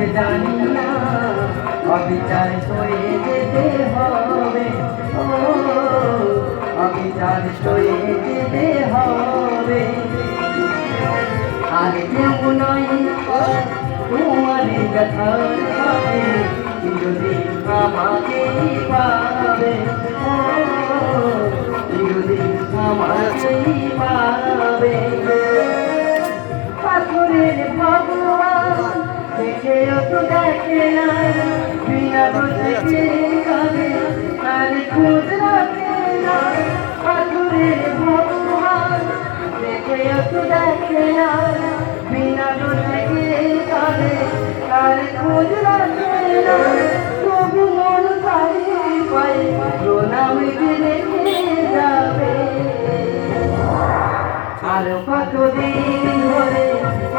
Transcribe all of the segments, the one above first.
হবে জানি না, অবিচার সয়ে যেতে হবে, ও অবিচার সয়ে যেতে হবে। আর কেউ নয় তোমার ব্যথার সাথে চিরদিন আমাকেই পাবে, ও চিরদিন আমাকেই পাবে। পাথরের ভগবান দেখেও তো দেখে না, বিনা দোষে কাঁদে আর খোঁজ রাখে না। পাথরের ভগবান দেখেও তো দেখে না, বিনা দোষে কাঁদে আর খোঁজ রাখে না। তবু মন পাই পাই প্রণাম রেখে যাবে। আরো কতদিন ধরে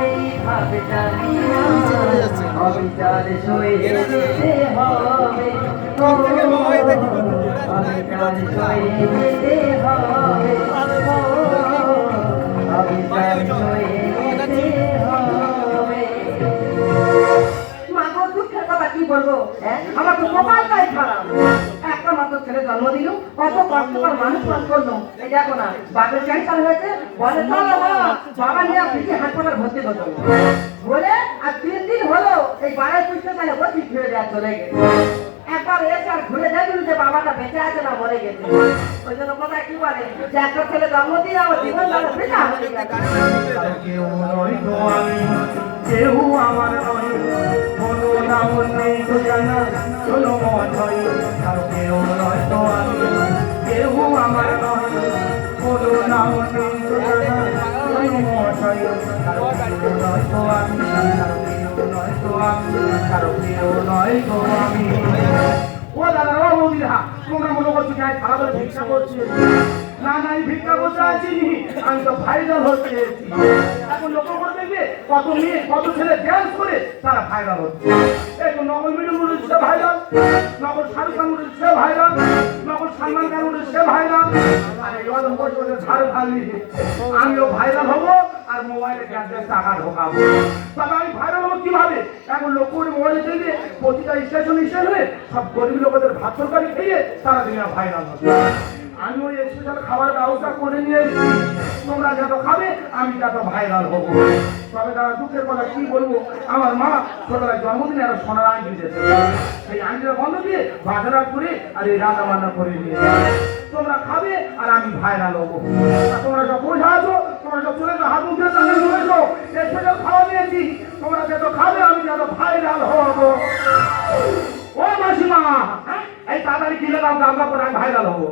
এইভাবে জানি না, অবিচার সয়ে যেতে হবে, অবিচার সয়ে যেতে হবে, অবিচার সয়ে যেতে হবে। মাগো দুঃখের কথা কি বলবো, আমার তো কপালটাই খারাপ। একটা মাত্র ছেলে জন্ম দিল, কত কষ্টকর মানুষ মান করলো। এই দেখো না, বাপের ক্যান্সার হয়েছে, বলে চলো মা বাবা নিয়ে পিঠে হাসপাতাল ভর্তি হতো বলে, আর 3 দিন হলো এই বাড়াই পুষতে গেলে বসি ফিরে দেওয়া চলে গেছে। একবার এসে আর ঘুরে দেখুন যে বাবাটা বেঁচে আছে না মরে গেছে। ওই জন্য কথা কি বলে যে একটা ছেলে জন্ম দিয়ে আমার জীবন বৃথা হয়ে গেছে। কেউ নয় তো আমি, কেউ আমার নয়, কোনো নাম নেই তো জানা, কোনো মন হয়। কেউ নয় তো আমি, কেউ আমার নয়, কোনো নাম নেই তো জানা, কোনো মন হয়। কেউ নয় তো আমি, কেউ নয় তো আমি, কেউ নয় তো আমি। ও দাদা ও বৌদিরা, তোমরা মনে করছো যে খারাপ করে ভিক্ষা করছি? না না, আমি ভিক্ষা করতে আসিনি, আমি তো ভাইরাল হচ্ছে। এখন লক্ষ্য করে দেখবে কত মেয়ে কত ছেলে ড্যান্স করে তারা ভাইরাল হচ্ছে। এই তো নকল মিডল উঠেছে সে ভাইরাল, নকল শাহরুখ খান উঠেছে সে ভাইরাল, নকল সালমান খান উঠেছে সে ভাইরাল। আর এই অদম বসে বসে ঝাড়ু খালি, আমিও ভাইরাল হবো আর মোবাইলে ক্যান্সার টাকা ঢোকাবো। তবে আমি ভাইরাল হবো কিভাবে? এখন লক্ষ্য করে মোবাইলে দেখবে প্রতিটা স্টেশনে সব গরিব লোকেদের ভাত তরকারি খেয়ে তারা দিনে ভাইরাল হবে। আমি ওই স্পেশাল খাবারের ব্যবস্থা করে নিয়ে এসেছি, তোমরা যত খাবে আমি তত ভাইরাল হবো। তবে তারা দুঃখের কথা কি বলবো, আমার মা ছোটবেলায় জন্মদিনে একটা সোনার আংটি দিয়েছে, সেই আংটিটা বন্ধ দিয়ে বাজার করে আর এই রান্না বান্না করে নিয়ে তোমরা খাবে আর আমি ভাইরাল হবো। তোমরা সব বোঝা আছো, তোমরা সব চলে হাত মুখে তাহলে চলেছো, স্পেশাল খাওয়া নিয়েছি, তোমরা যত খাবে আমি যত ভাইরাল হবো। ও মাসিমা, এই তাড়াতাড়ি কিনে দাও, দামটা করে আমি ভাইরাল হবো।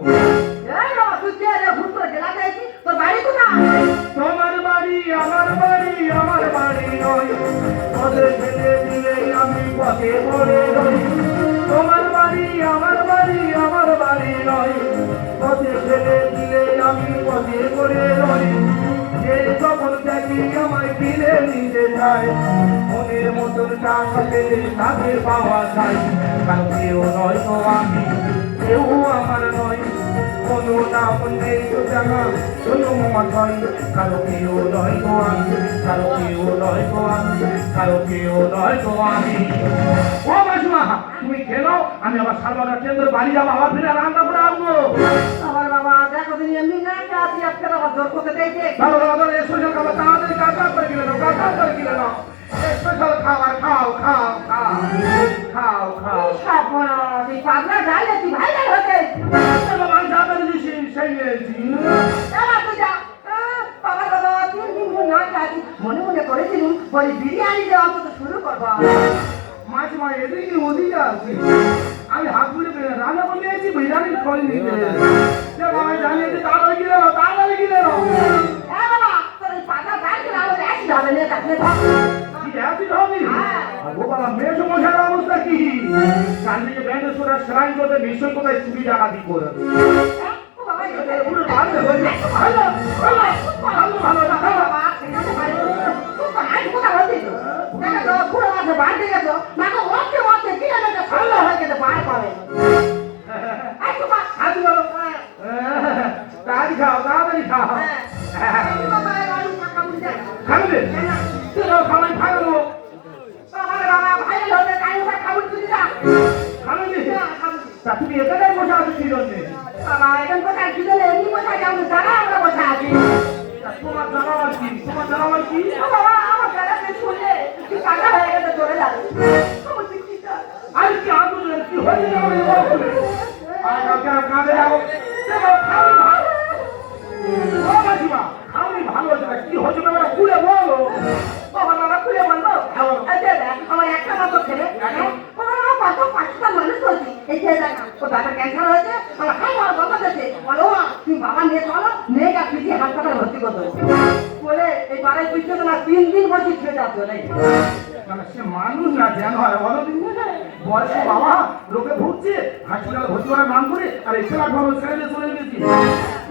এই বাবা তুই কে রে, ভূত করে গেলা যাইছি, তোর বাড়ি কোথায়? তোমার বাড়ি আমার বাড়ি আমার বাড়ি নয়, পথে ফেলে দিলে আমি পথে পড়ে রই। তোমার বাড়ি আমার বাড়ি আমার বাড়ি নয়, পথে ফেলে দিলে আমি পথে পড়ে রই। যে যখন দেখি আমায় ফিরে নিতে চায়, মনের মতন টাকা পেলে তাকে পাওয়া যায়। কারণ কেউ নয় তো আমি, কেউ আমার নয়, কোনো নাম নেই তো জানা, কোনো মন হয়। কারো কেউ নয় তো আমি, কারো কেউ নয় তো আমি, কারো কেউ নয় তো আমি। ও মাসিমা, তুমি খেলো, আমি আবার সালবাগার কেন্দ্র বাড়ি যাবো, আবার ফিরে রান্না করে আসবো। আমার বাবা দেখো দিন এমনি না কাজী আজকে আবার জোর করতে দেখে ভালো ভালো স্পেশাল খাবার তাড়াতাড়ি কাজ করে কিনে দাও, কাজ করে কিনে দাও। স্পেশাল খাবার খাও খাও খাও খাও খাও। তুই পাগলা যাইলে তুই ভাইরাল হতে আমি যাবেন সেই নিয়েছি। তুই যা বাবা বাবা 3 দিন না কাজী মনে মনে করেছিলুম বলি বিরিয়ানি দিয়ে অন্তত শুরু করবো। মাসিমা এদিকে ওদিকে আছে, আমি হাত তুলে রান্না করে নিয়েছি, বিরিয়ানি করে নিতে আমি জানিয়েছি। তাড়াতাড়ি কিনে নাও, তাড়াতাড়ি কিনে নাও। হ্যাঁ বাবা তোর এই পাগলা গাড়ি আলো একই হবে না কাটলে কি অ্যাসিড হবে? ও বাবা, মেয়ে সমস্যার অবস্থা কি? কাল থেকে ব্যাংকে সোনা সেলাই করতে নিশ্চয় কোথায় চুরি ডাকাতি করে। ভালো ভালো ভালো বাবা কোথা হচ্ছে তো পুরো মাঠে বাড়তে গেছো না তো ওকে ওকে কি না ভালো হয়ে গেছে বার করে তাড়াতাড়ি খাও, তাড়াতাড়ি খাও। খাবে? খাওয়াই খাওয়াবো। বাবা ভাইরাল বাবা এখন কোথায় খিদে নেই এমনি কোথায় যাবো জানা আমরা বসে আছি তোমার জানাবার কি তোমার জানাবার কি ও বাবা আমার বেড়াতে শুনলে তুই কাটা হয়ে গেছে চলে যাবে আমার চিকিৎসা আর কি আদর কি হয়ে যাবে আর কেন কাঁদে যাবো খাওনি ভালো হচ্ছে না কি হচ্ছে ব্যাপারটা খুলে বলো বাবা বাবা খুলে বলবো এই যে দেখ আমার একটা মাত্র ছেলে বাবা কত পাঁচটা মানুষ হচ্ছি এই যে দেখ ও বাবার ক্যান্সার হয়েছে আমার হাই আমার বাবা দিয়েছে বলো মা তুমি বাবা নিয়ে চলো মেয়েটা পিছিয়ে হাসপাতালে ভর্তি করতে বলে এই বাড়ির পিছিয়ে তো না 3 দিন বসে ছেড়ে যাচ্ছে নাকি মানে সে মানুষ না জ্ঞান হয় বলো দিন বয়স্ক বাবা লোকে ভুগছে হাসপাতালে ভর্তি করার নাম করে আর এই খেলা ঘর ছেড়ে চলে গেছি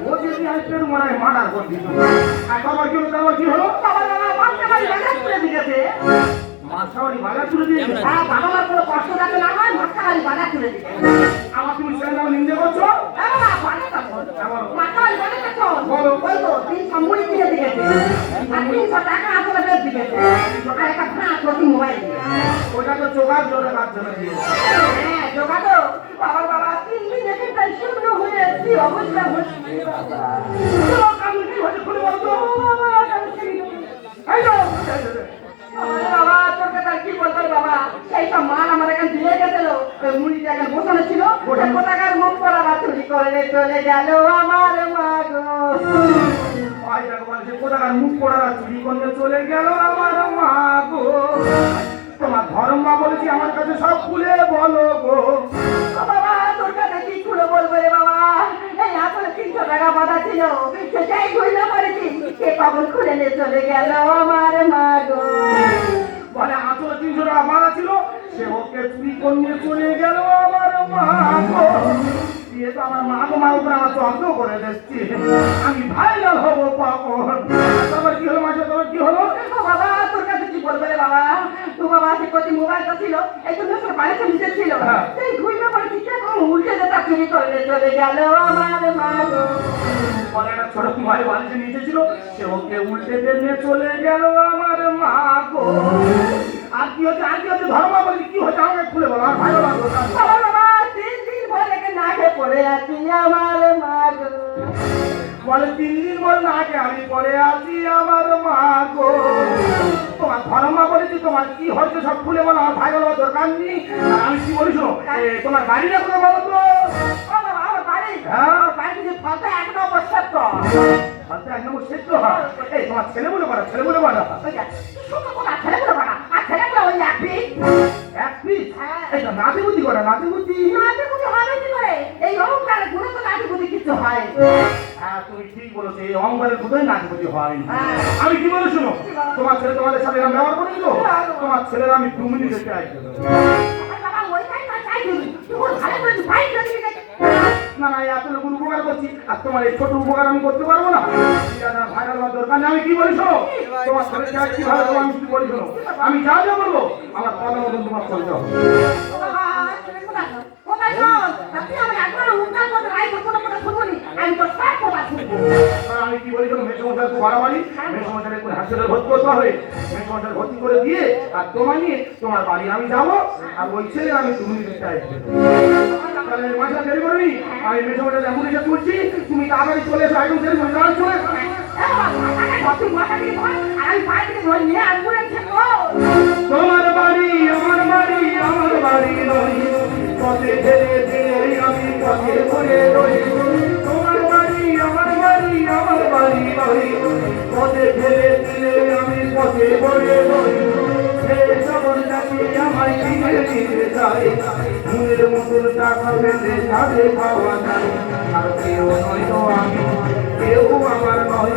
ও যদি হাসপাতাল মারায় মার্ডার করে দিত আর বাবা কি হলো বাবা কি হলো বাবা বাবা বাচ্চা বাড়ি বাজার করে দিয়েছে মাছাবাড়ি বাজার তুলে দিয়েছে হ্যাঁ বাবা মার কোনো কষ্ট যাতে না হয় বাচ্চা বাড়ি বাজার করে দিয়েছে আমার তুমি ছেলে নামে নিন্দে করছো হ্যাঁ বাবা বাজারটা শোন বাচ্চা বাড়ি বাজারটা শোন বলো। ওই তো 300 মুড়ি কিনে দিয়েছে আর 300 টাকা আসলে বেশ দিয়েছে আর একটা ভাড়া প্রতি মোবাইল দিয়ে ওটা তো চোখার জোরে কাজ জন্য দিয়েছে হ্যাঁ জোগাতো বাবার বাবা 3 দিন এসে তাই শূন্য হয়ে কি অবস্থা হচ্ছে বাবা চলো কাজু কি হয়েছে খুলে বলো তো এই তো বাবা তোর কথা কি বলবো বাবা সেই সব মাল আমার এখানে দিয়ে গেছিল ওই মুড়িটা এখানে বসানো ছিল ওটা কোথাকার মুখ পড়া বা চুরি করে চলে গেল আমার মা গো ভাই দেখো বলছে কোথাকার মুখ পড়া চুরি করতে চলে গেল আমার মা গো তোমার ধর্ম মা বলেছি আমার কাছে সব খুলে বলো গো ও বাবা তোর কাছে কি খুলে বলবো রে বাবা এই আসলে 300 টাকা বাঁধা ছিল সেটাই খুলে পড়েছি সে কখন খুলে নিয়ে চলে গেল আমার মা গো বলে আঁচলে 300 টাকা মারা ছিল সে ওকে চুরি করে চলে গেল আমার মা গো দিয়ে তো আমার মা গো মা উপরে আমার চন্দ্র করে দিচ্ছি আমি ভাইরাল হবো কখন তারপর কি হলো মাঝে তারপর কি হলো ও বাবা তোর কাছে কি বলবো রে বাবা তো বাবা সে কতি মোবাইলটা ছিল এই জন্য সে বাড়িতে নিচে ছিল হ্যাঁ। সেই ঘুরে পড়ে ঠিক এখন উল্টে যেটা চুরি করে চলে গেল আমার মা গো বলে একটা ছোট মোবাইল বালিশে নিচে ছিল সে ওকে উল্টে দিয়ে চলে গেল আমার মা গো আর কি হচ্ছে ধর্ম বলি কি হচ্ছে আমাকে খুলে বলো আর ভালো লাগলো বাবা বাবা 3 দিন পরে না খেয়ে পড়ে আছি আমার মা গো বলে 3 দিন বল না আগে আমি পরে আছি আমার মা গো তোমার ধর্ম বলেছি তোমার কি হচ্ছে সব খুলে বলো আমার ভাই বলার দরকার নেই আর আমি কি বলি শোনো তোমার বাড়িটা কোথায় বলো তো ও বাবা আমার বাড়ি হ্যাঁ? আমার বাড়ি যে ফাঁকা এক নম্বর সত্য হাতে এক নম্বর সেদ্ধ হয় এই তোমার ছেলে বলে বলো ছেলে বলে বলো শুধু কোথা ছেলেগুলো বাড়া আর ছেলেগুলো ওই এক পিস এক পিস হ্যাঁ। এই তো নাতি বুদ্ধি করে নাতি বুদ্ধি নাতি বুদ্ধি হবে কি করে এই অহংকারে গুণে তো নাতি বুদ্ধি কিছু হয় হ্যাঁ তুমি ঠিক বলেছো এই অহংকারের কোথায় নাতি বুদ্ধি হয় হ্যাঁ। আমি কি বলে শোনো তোমার ছেলে তোমাদের সাথে এরকম ব্যবহার করে দিল তোমার ছেলের আমি 2 মিনিট চাই বাবা ওইটাই না চাই দিবি তুই ভালো করে ভাই যদি না না এত লোক উপকার করছি আর তোমার এই ছোট উপকার আমি করতে পারবো না ভাইরাল হওয়ার দরকার নেই আমি কি বলি শোনো তোমার ছেলে চাই কি ভালো আমি কি বলি শোনো আমি যা যা বলবো আমার কথা মতন তোমার চলতে হবে বাবা কোথায় শোন আপনি আমার একবার উদ্ধার করতে রাই করতে না করতে শুনুনি আমি তো সব কথা শুনবো আর আমি কি বলি শোনো মেয়ে সমস্যার খুব বাড়াবাড়ি মেয়ে সমস্যার একটু হাসপাতালে ভর্তি করতে হবে মেয়ে সমস্যার ভর্তি করে দিয়ে আর তোমায় নিয়ে তোমার বাড়ি আমি যাবো আর ওই ছেলে আমি 2 মিনিট চাই তাহলে মাসা দেরি করিনি আমি মেয়ে সমস্যার অ্যাম্বুলেন্সে তুলছি তুমি তাড়াতাড়ি চলে এসো একদম দেরি করে তাড়াতাড়ি চলে এসো তোমার বাড়ি আমার বাড়ি আমার বাড়ি নয় পথে ফেলে দিলে আমি পথে পড়ে রই তোমার বাড়ি আমার বাড়ি আমার বাড়ি নয় পথে ফেলে দিলে আমি পথে পড়ে রই সে সবরটাকে আমায় কিনে নিতে চাই মনের মতন টাকা পেতে সাথে পাওয়া যায় আর কেউ নয় তো আমি কেউ আমার নয়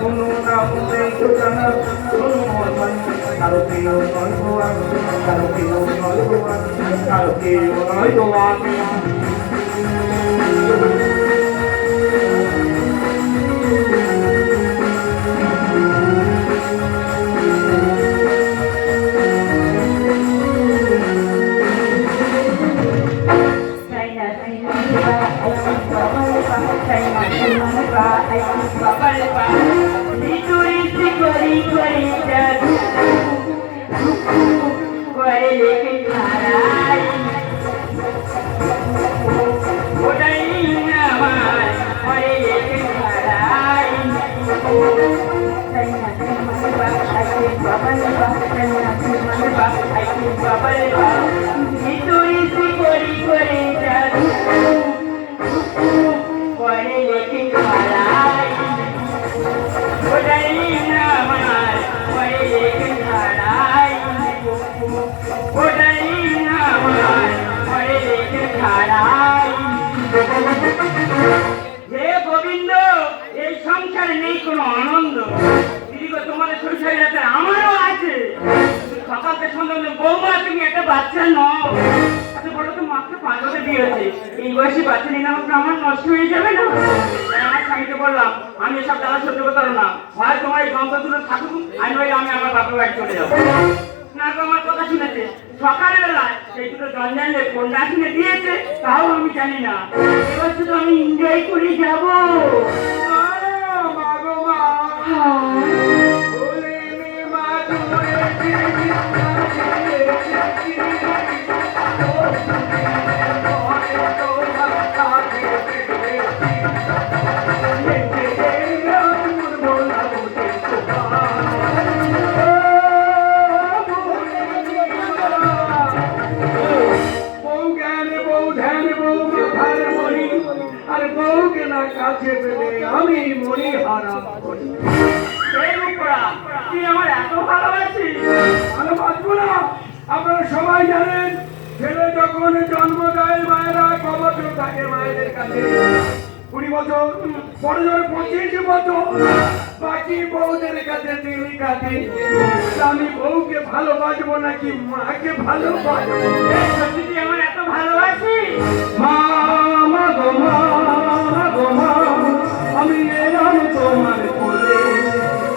কোনো নাম নেই তো জানা কোনো মন কারো কেউ নয় তো আমি কারো কেউ নয় তো আমি কারো কেউ নয় তো আমি ওটাই আমার আরে না, আচ্ছা বলো তো মাত্র 5 বছর বিয়ে হয়েছে, এই বয়সে বাচ্চা নিয়ে নেওয়া আমার নষ্ট হয়ে যাবে না? তাই আমার স্বামীকে বললাম আমি এসব জ্বালা সহ্য করতে পারবো না, হয় তোমার এই যন্ত্র দূরে থাকুক, আর নইলে আমি আমার বাপের বাড়ি চলে যাবো। না গো, আমার কথা শুনেছে, সকালবেলায় সেই দুটো জঞ্জালে কোনটা কিনে দিয়েছে তাও আমি জানি না, এবার শুধু আমি এনজয় করে যাবো। আমি মরি হারাম করি এই রূপরা, তুই আমার এত ভালোবাসিস? ভালোবাসবো না? আপনারা সবাই জানেন ছেলে যখন জন্ম দেয় মায়েরা কবছর থাকে মায়েদের কাছে, 20 বছর, বড় জোর 25 বছর বাকি বউদের কাছে তিনি কাছে। আমি বউকে ভালোবাসবো নাকি মাকে ভালোবাসবো? এই সত্যি তুই আমার এত ভালোবাসিস? মা মা গো মা গো মা, আমি এলাম তোমার কোলে,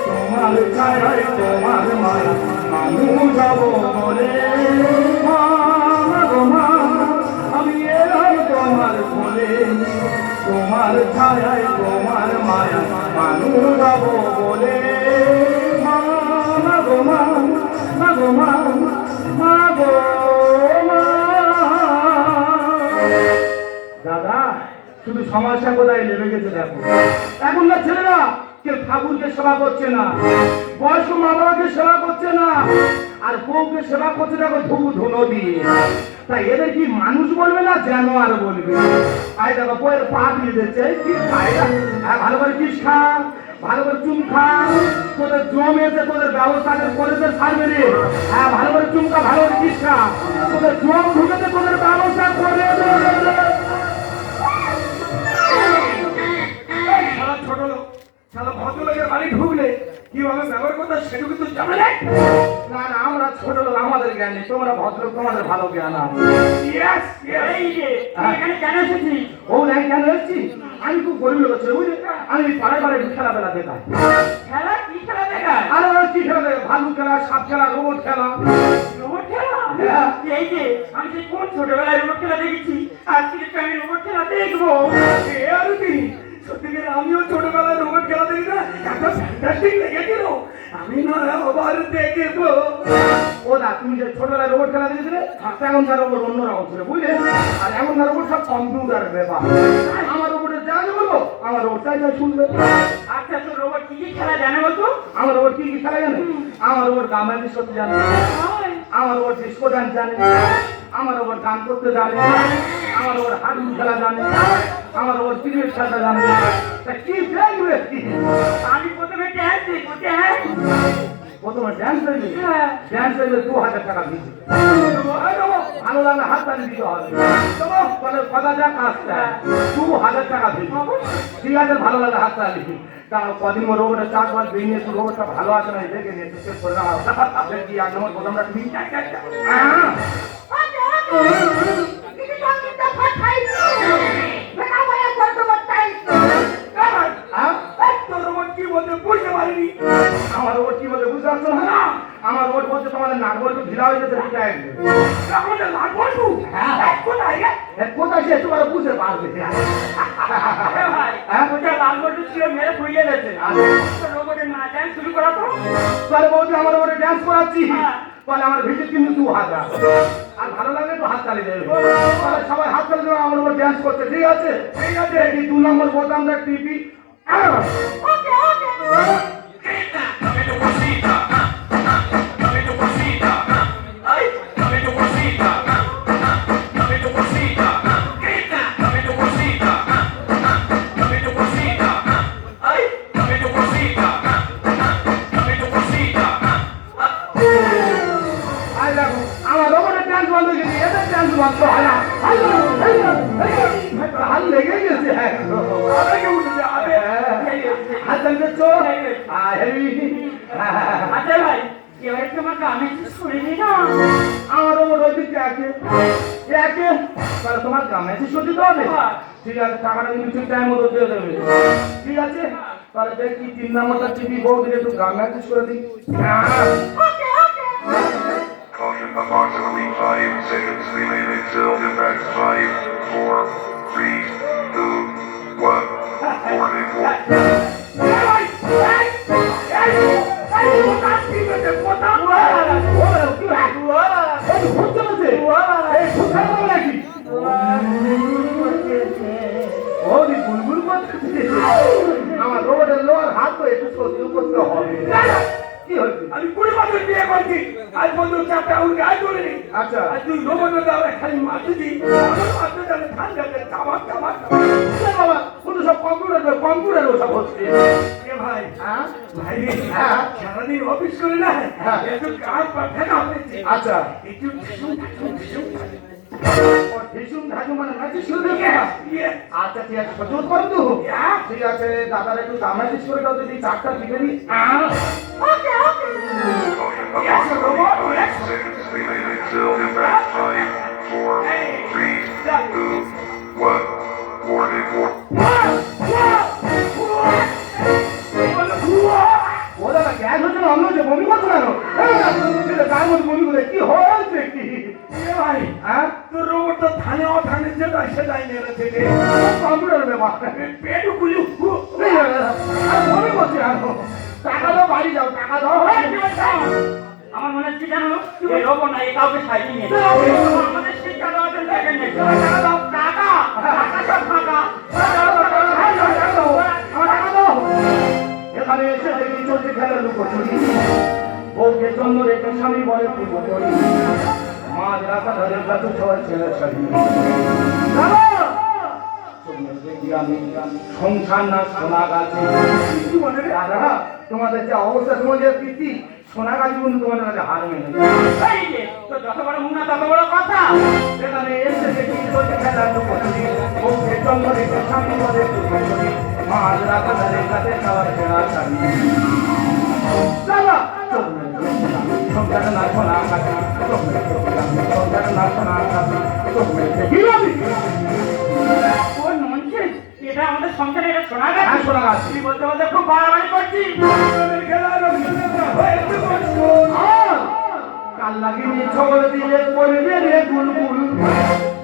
তোমার ছায়ায় তোমার মায়া আমি যাব বলে। মা গো মা, আমি এলাম তোমার কোলে, তোমার ছায়ায় তোমার মায়া আমি যাব বলে। মা গো মা গো মা, মা গো মা। দাদা, শুধু সমস্যা কোথায় লেগে গেছে দেখো, এখন না ছেলেরা কেউ ঠাকুরকে সেবা করছে না, বয়স্ক মা বাবাকে সেবা করছে না, আর বউকে সেবা করছে দেখো ধূপ ধুনো দিয়ে। তাই এদের কি মানুষ বলবে না জানোয়ার বলবে? আই দেখো বইয়ের পা দিয়ে দিচ্ছে, কি খায় না? ভালো করে কিস খা, ভালো করে চুম খা, তোদের জমেছে তোদের ব্যবস্থা করেছে সারবে রে। হ্যাঁ, ভালো করে চুম খা, ভালো করে কিস খা, তোদের জম ঢুকেছে তোদের ব্যবস্থা করে দেবে। ছোট লোক সারা ভদ্রলোকের বাড়ি ঢুকলে কিভাবে ব্যবহার করতে সেটুকু তো জানে না। না না, আমরা ছোট লোক, আমাদের জ্ঞান নেই, তোমরা ভদ্রলোক, তোমাদের ভালো জ্ঞান আছে। এই যে তুই এখানে কেন এসেছিস? ও নাই কেন এসছি? আমি খুব গরিব লোক ছিল বুঝলি, আমি পাড়ায় পাড়ায় খেলাধুলা দেখাই। খেলা? কি খেলা দেখায়? আরে ওরা কি খেলা দেখে? ভালু খেলা, সাপ খেলা, রোবট খেলা। রোবট খেলা? হ্যাঁ। এই যে আমি সেই কোন ছোটবেলায় রোবট খেলা দেখেছি, আজকে তো আমি রোবট খেলা দেখবো। এ আর কি, সত্যি করে আমিও ছোটবেলায় রোবট খেলা দেখি না, একটা ফ্যান্টাস্টিক লেগেছিল, আমি না আবার দেখবো। ও দা, তুমি যে ছোটবেলায় রোবট খেলা দেখেছিলে, এখনকার রোবট অন্যরকম ছিল বুঝলে, আর এখনকার রোবট সব কম্পিউটারের ব্যাপার। আমার রোবটের যা বলবো, আমার রোবট তাই তাই শুনবে। আচ্ছা, তো রোবট কি কি খেলা জানে বলতো? আমার রোবট কি কি খেলা জানে? আমার রোবট গামালি সত্যি জানে, আমার রোবট ডিস্কো ডান্স জানে, আমার রোবট গান করতে জানে, আমার রোবট হাডুডু খেলা জানে, আমার রোবট ক্রিকেট খেলা জানে। তা কি জানবে? আমি প্রথমে ড্যান্স দেখবো, ড্যান্স। প্রথমে ড্যান্স দেখবি? হ্যাঁ। ড্যান্স দেখবে 2000 টাকা দিচ্ছে। ভালো লাগলে হাত তালি দিতে হবে। তাহলে কথা যা কাজটা 2000 টাকা দিবি। ঠিক আছে, ভালো লাগলে হাত তালি। তা কদিন রোবটের চাষবাস বেরিয়ে একটু রোবটটা ভালো আছে না দেখে নিয়ে চেক করে না কি এক নম্বর প্রথমটা তুমি কি বলতে বুঝতে পারিনি। আমার রোবট কি বলতে বুঝতে পারছো না? আমার রোবট বলছে তোমাদের নাটবল্টু ঢিলা হয়ে গেছে, কোথায় সে তোমার বুঝতে পারবে। ভাই, ওটা লাল বটু ছিল, মেরে ফুরিয়ে গেছে। রোবটের না ড্যান্স শুরু করা তো। তাহলে বলছি আমার রোবটে ড্যান্স করাচ্ছি, হ্যাঁ। তাহলে আমার ভিজিট কিন্তু 2000। আর ভালো লাগলে একটু হাত তালি দেবে। তাহলে সবাই হাত তালি দেবে, আমার উপর ড্যান্স করছে। ঠিক আছে, ঠিক আছে, এই 2 নম্বর বোতামটা টিপি। ওকে ওকে। আর দেখো, আমার রোবটের ড্যান্স বন্ধ হয়ে গেছে, এদের ড্যান্স বন্ধ হয় না। হাল লেগে গেছে। হাত তালি দিচ্ছ? আচ্ছা ভাই, এবারে তোমার গ্রামে শুনিনি না আমার ওর ওই দিকে একে তাহলে তোমার গ্রামে এসে সত্যি তো হবে ঠিক আছে টাকাটা কিন্তু ঠিক টাইম মতো দিয়ে দেবে ঠিক আছে তাহলে দেখি 3 নম্বরটা টিভি বউ দিলে একটু গ্রামে এসে করে দিই Caution, approximately 5 seconds remaining till impact. 5, 4, 3, 2, 1. Warning, আমার রোবটের লোয়ার হাত তো একটু সহ্য করতে হবে কি হয়েছে আমি 20 বছর বিয়ে করছি আজ পর্যন্ত চাপটা উনি গায়ে তোলেনি আচ্ছা আর তুই রোবটের দাওয়া খালি মারতেছি আমার মারতে জানে ঠান্ডা চামাক চামাক বাবা শুধু সব কম্পিউটার ওসব হচ্ছে এ ভাই হ্যাঁ ভাই রে হ্যাঁ। সারাদিন অফিস করে না হ্যাঁ। একটু কাজ পাঠানো হয়েছে আচ্ছা একটু ও ঢিসুম ঢাসুম মানে নাচি শুরু দেখে আচ্ছা ঠিক আছে সহ্য করো তো ঠিক আছে দাদার একটু দামাইশ করে দাও যদি চারটা দিবে নি caution, approximately 5 seconds remaining till impact. 5, 4, 3, 2, 1. Warning, ও দাদা গ্যাস হচ্ছে না অন্য হচ্ছে বমি করছো কেন সেটা তার মধ্যে বমি করে কি হয়েছে কি এ ভাই হ্যাঁ তোর রোবট তো থানে অথানে যেটা সেটাই মেরে থেকে কম্পিউটার ব্যাপার পেটু খুলি বমি করছে কেন টাকা দাও বাড়ি যাও টাকা দাও আমার মনে হচ্ছে জানো এই রোবো না এই কাউকে সাইডে নিয়ে আমাদের শিক্ষা দেওয়ার জন্য টাকা নিয়ে টাকা দাও টাকা সব ফাঁকা এখানে এসে দেখি চলছে খেলা লুকোচুরি বউকে জন্ম রেখে স্বামী বলে পূর্ব করি মাঝ রাখা ধরে কাছে সবাই ছেলে ছাড়ি আমি সংসার না সোনা গাছে দাদা তোমাদের যে অবস্থা তোমাদের কীর্তি সোনা গাছ কিন্তু তোমাদের কাছে হার মেনে এই যে তো যত বড় মুখ না তত বড় কথা সেখানে এসে দেখি চলছে খেলা লুকোচুরি বউকে জন্ম রেখে স্বামী বলে পূর্ব করি মাঝ রাখা ধরে কাছে সবাই ছেলে ছাড়ি দাদা সংসার না সোনা গাছে সংসার না সোনা গাছে ওর ননসেন্স এটা আমাদের সংসারে এটা শোনা গেছে হ্যাঁ শোনা গাছ তুই বলতে বলতে খুব বাড়াবাড়ি করছিস কাল লাগিয়ে ছবল দিলে পড়বে রে বুলবুল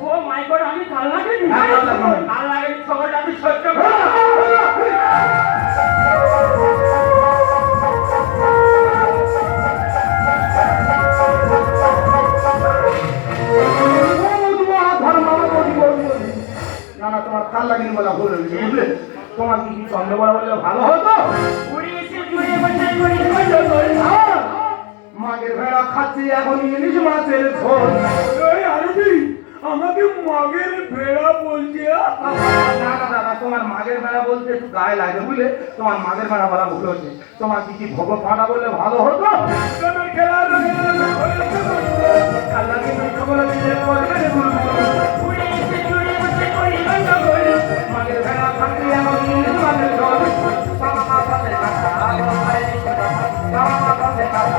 ও মাই গড আমি কাল লাগেনি হ্যাঁ, কাল লাগেনি। কাল লাগেনি খবরটা আমি সহ্য করি না না তোমার কাল লাগেনি বলা ভুল হয়েছে বুঝলে তোমার কি চন্দ্রবড়া বললে ভালো হতো উড়ি এসে জুড়ে বসে করি মাগের ভেড়া খাচ্ছি এখন ইলিশ মাছের ঝোল আমাকে মাগের ভেড়া বলছে না না দাদা তোমার মাগের ভেড়া বলতে একটু গায়ে লাগে বুঝলে তোমার মাগের ভেড়া বলা ভুল হচ্ছে তোমার কি ভোগ ফাটা বললে ভালো হতো খেলা কাল লাগিয়ে ছবল দিলে পড়বে রে বুলবুল উড়ি এসে জুড়ে বসে করি মাগের ভেড়া খাচ্ছি এখন ইলিশ মাছের ঝোল বাবা মা সাথে কাকা বাবা মা সাথে কাকা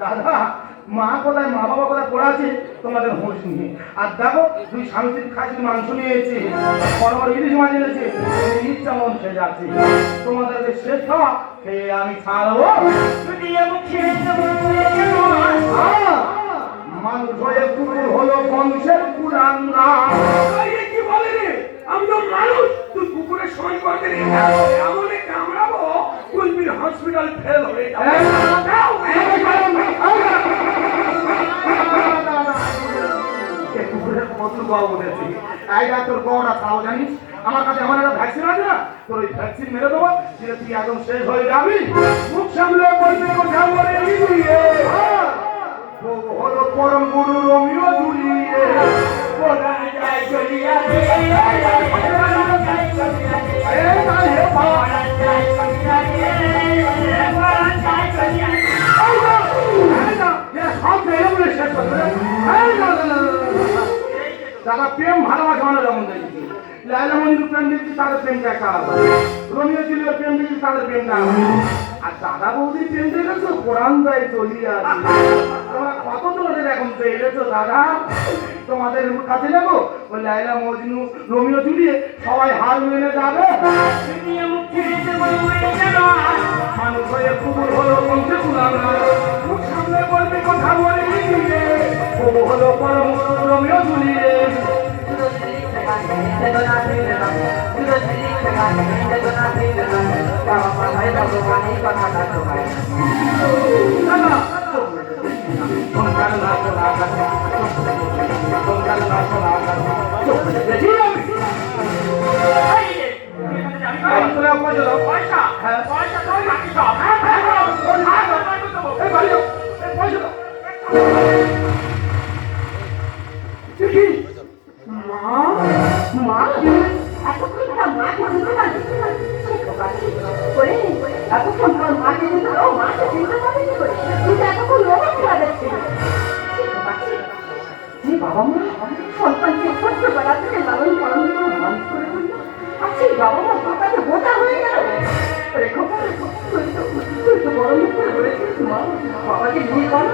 দাদা মা কোথায় মা বাবা কোথায় পড়ে আছে তোমাদের হোঁশ নিয়ে আর দেখো দুই স্বামী স্ত্রী খাসির মাংস নিয়ে এসেছে বড় বড় ইলিশ মাছ এনেছে ইচ্ছা মন খেয়ে যাচ্ছে তোমাদেরকে শেষ খাওয়া খেয়ে আমি ছাড়বো মানুষ হয়ে কুকুর হলো বংশের কুলাঙ্গা কি বলে রে আমি তো মানুষ তুই কুকুরের সই করতে রে এমন কামড়াবো কুলবির হসপিটাল ফেল হয়ে যাবে কুকুরের প্রচুর গা উঠেছে এইটা তোর গটা তাও জানিস আমার কাছে আমার একটা ভ্যাকসিন আছে না তোর ওই ভ্যাকসিন মেরে দেবো সেটা তুই একদম শেষ হয়ে যাবি মুখ সামলে বলতে কোথাও বলে হলো পরম গুরু রোমিও জুলিয়ে সব দাদা প্রেম ভালোবাসা মানে যেমন দেখেছি, লাইলা মঞ্জুর প্রেম দেখছি তাদের প্রেমটা একটা আলাদা, রোমিও জুলিয়ের প্রেম দেখছি তাদের প্রেমটা আলাদা। আর দাদা বৌদির প্রেম দেখেছো কোরআন যায় চলিয়ে আছে। তোমরা কত তোমাদের এখন পেয়েছো দাদা, তোমাদের কাছে যাবো ওই লাইলা মজনু রোমিও জুলিয়ে সবাই হার মেনে যাবে। দুনিয়া মুখ ছেড়ে দেবো এই যেন আর। মানুষ হয়ে কুকুর হলো বংশে কুলানা, মুখ সামনে বলবি কথা বলে নিয়ে কুকুর হলো পরম রোমিও জুলিয়ে। দাদা সংসার না শোনা কাছে, সংসার না শোনা কাছে চোখ দেখি আমি। এই যে, এখানে যাবি তো? এই তোরা পয়সা দাও। পয়সা? হ্যাঁ। পয়সা তোর বাকি সব। এই বাড়ি দাও, এই পয়সা দাও। দেখি মা মা এতক্ষণ তোর মাকে চিনতে পারছিস না? ওরে এতক্ষণ তোর মাকে চিনতে পারো, মাকে চিনতে পারবি কি করে? তুই তো এতক্ষণ লোক খেলা দেখছিস। যে বাবা মা সন্তানকে ছোট্টবেলা থেকে লালন পালন করে মানুষ করে তুললো, আর সেই বাবা মা তোর কাছে বোঝা হয়ে গেল। ওরে খোকা, তুই তো বড় মুখ করে বলেছিস মা বাবাকে বিয়ে করো,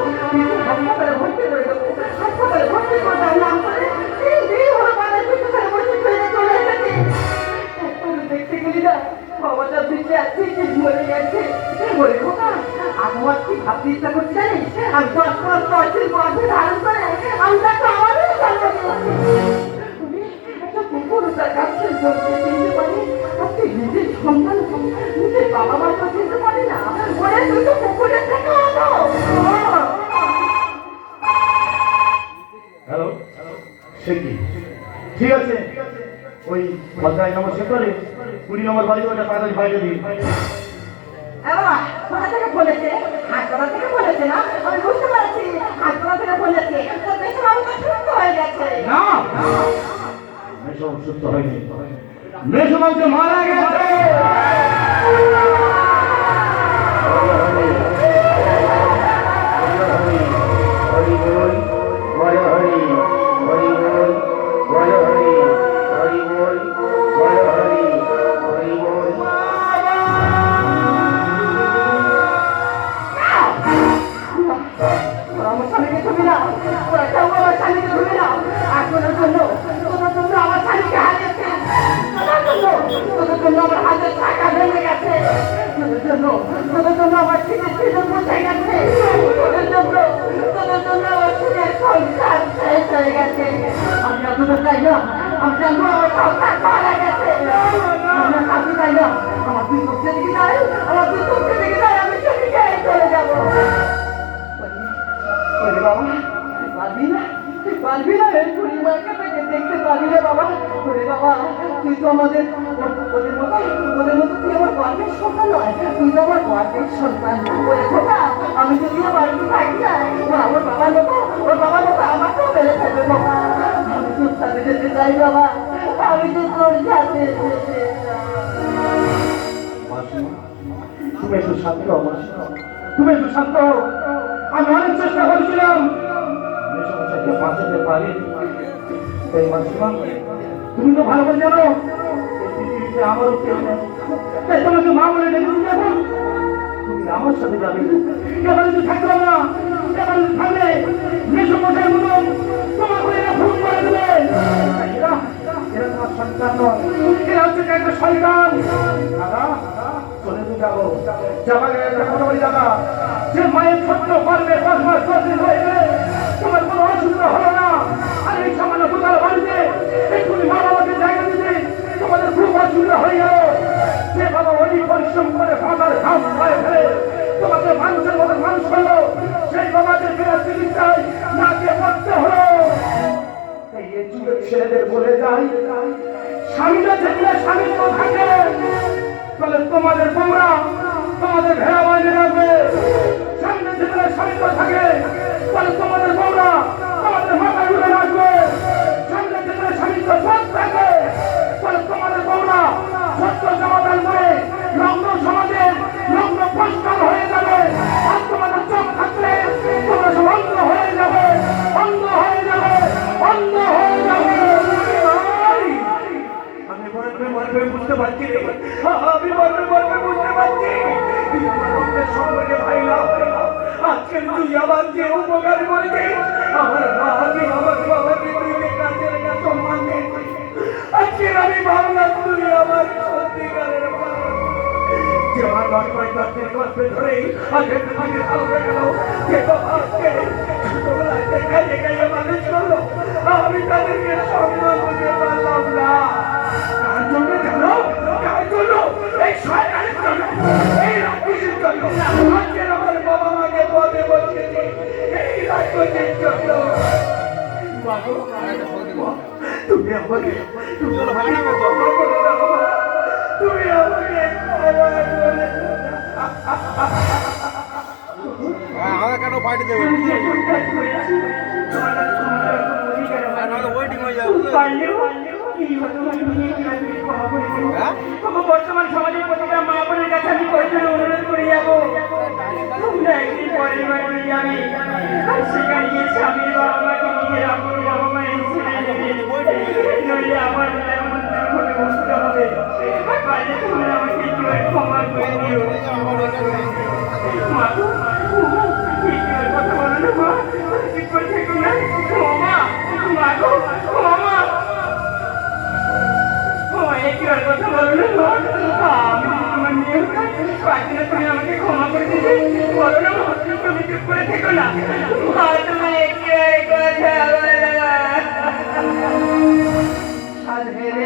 হাসপাতালে ভর্তি করে দেবো, হাসপাতালে ভর্তি করে দেওয়ার নাম করে 3 দিন হলো বাবার পিছু করে বসে ফিরে চলে এসেছে। তারপরে দেখতে গেলি না বাবাটা বেঁচে আছে, ঠিক মরে গেছে। বলে খোকা, আমার কি ভাবতে ইচ্ছা করছে জানিস? আমি 10 মাস 10 দিন গর্ভে ধারণ করে আমি তাকে আমারও জন্ম দিয়েছি। একটা কুকুর তার কাছে জন্মে চিনতে পারি, আর তুই নিজের সন্তান নিজের বাবা মাকে চিনতে পারি না? ওরে তুই তো কুকুরের থেকে হতো। হ্যালো, সে কি? ঠিক আছে, ওই পঞ্চায়েত নম্বর চেক করে 20 নম্বর বাড়ি ওটা কাগজ বাইরে দিই। বাবা কোথা থেকে বলেছে? হাসপাতাল থেকে বলেছে না? আমি বুঝতে পারছি হাসপাতাল থেকে বলেছে। তো বেশি বাবু তো সুস্থ হয়ে গেছে। না, মেসো সুস্থ হয়নি, মেসো বলছে মারা গেছে। আমার স্বামীকে ছবি না, আমার স্বামীকে ছবি না। আর তোদের জন্য আমার স্বামীকে হারিয়েছে। তোদের জন্য আমার হাতের টাকা ভেঙে গেছে। তোদের জন্য আমার ছেলে বসে গেছে। তোদের জন্য আমার ছেলের সংসার শেষ হয়ে গেছে। আমি এতটা চাই না, আমি জানবো আমার সংসার মারা গেছে। আমার কাছে চাই না, আমার দুই চোখে দিকে যায়, আমার দুই চোখে দিকে যায়, আমি সেদিকে চলে যাবো। ওরে বাবা, তুই পারবি না, তুই পারবি না এই পরিবারকে থেকে দেখতে পারবি না বাবা। ওরে বাবা, তুই তো আমাদের ওদের মতো তুই আমার গর্বের সন্তান নয়, তুই তো আমার গর্বের সন্তান। ওরে খোকা, আমি যদি আমার বাড়িতে থাকি না, ওর বাবার মতো আমাকেও মেরে ফেলবে বাবা। আমি তোর সাথে যেতে চাই বাবা, আমি তো তোর সাথে যেতে চাই। তুমি একটু শান্ত হও মাসি, তুমি একটু শান্ত হও। আমি অনেক চেষ্টা করেছিলাম মেসমশাইকে বাঁচাতে পারি। এই মাসিমা, তুমি তো ভালো করে জানো এই পৃথিবীতে আমারও কেউ নেই, তাই তোমাকে মা বলে ডেকেছি। যখন তুমি আমার সাথে যাবে, এবার যদি থাকলাম না, এবার যদি থাকলে মেসমশাইয়ের মতন তোমাকে এরা ফোন করে দেবে। এরা তোমার সন্তান নয়, এরা হচ্ছে একটা শয়তান। দাদা চলে তো যাবো, যাবার একটা কথা বলি দাদা, যে মায়ের ছোট্ট গর্বে 10 মাস 10 দিন হয়ে গেলে তোমার কোনো অসুবিধা হলো না, আর এই সামান্য কোথাও বাড়িতে একটুখানি মা বাবাকে জায়গা দিতে তোমাদের খুব অসুবিধা হয়ে গেল। যে বাবা অনেক পরিশ্রম করে মাথার ঘাম পায়ে ফেলে তোমাকে মানুষের মতো মানুষ করলো, সেই বাবাকে ফেরার চিকিৎসায় না দিয়ে মরতে হলো। এই যুগের ছেলেদের বলে যাই, স্বামীরা যেগুলো স্বামীর মতো থাকে, তাহলে তোমাদের তোমরা তোমাদের ভেড়া বাইরে রাখবে। সামনে যেগুলো স্বামীর মতো থাকে, তাহলে তোমাদের তোমরা তোমাদের মাথা ঘুরে রাখবে। সামনে যেগুলো স্বামীর মতো থাকে, তাহলে তোমাদের তোমরা সত্য সমাধান করে লগ্ন সমাজের লগ্ন পরিষ্কার হয়ে যাবে। আর তোমাদের চোখ থাকলে তোমরা সব অন্ধ হয়ে যাবে, অন্ধ হয়ে যাবে, অন্ধ হয়ে যাবে। পারছি রে, আমি মরবে মরবে বুঝতে পারছি। তুই আমার রক্তের সম্পর্কে ভাই না হয়ে না, আজকে তুই আমার যে উপকার করেছিস, আমার মাকে আমার বাবাকে তুই যে কাছে রেখে সম্মান দিয়েছিস, আজকে আমি ভাবলাম তুই আমার সত্যিকারের মা। যে আমার লড়াই করতে করতে ধরেই আজকে তোমাকে সামনে গেল, যে বাবাকে ছোটবেলায় খাইয়ে খাইয়ে মানুষ করলো, আমি তাদেরকে সম্মান দিতে পারলাম না। কার জন্য জানো? কার জন্য? এই সরকারের জন্য, এই রাজনীতির জন্য। আজকে আমার বাবা মাকে পদে বসিয়েছে এই রাজনীতির জন্য। বাবু, তুমি আমাকে ক্ষমা করে দাও মা। তুমি আমাকে ক্ষমা করে দাও। আমাকে কেন পার্টি দেবে ওয়েটিং হয়ে যাবে বর্তমান সমাজের প্রতিটা মা বোনের কাছে আমি কয়েকজন অনুরোধ করে যাবো, তোমরা একদিন পরের বাড়ি যাবে, আর সেখানে গিয়ে স্বামীর বাবা মাকে নিজের আপন বাবা মা নইলে আমার মনে বসতে হবে। আর বাইরে তোমরা আমাকে একটু ক্ষমা করে দিও। মা গো, কথা বলো না মা, ঠিক করে থেকো না। মা, মা গো, মা, কথা বলো না মা। আমি তোমার নিয়ে পারছি না, তুমি আমাকে ক্ষমা করে দিতে বলো না মা। তুমি চুপ করে থেকো না মা, তুমি একটু কথা বলো না। সাধের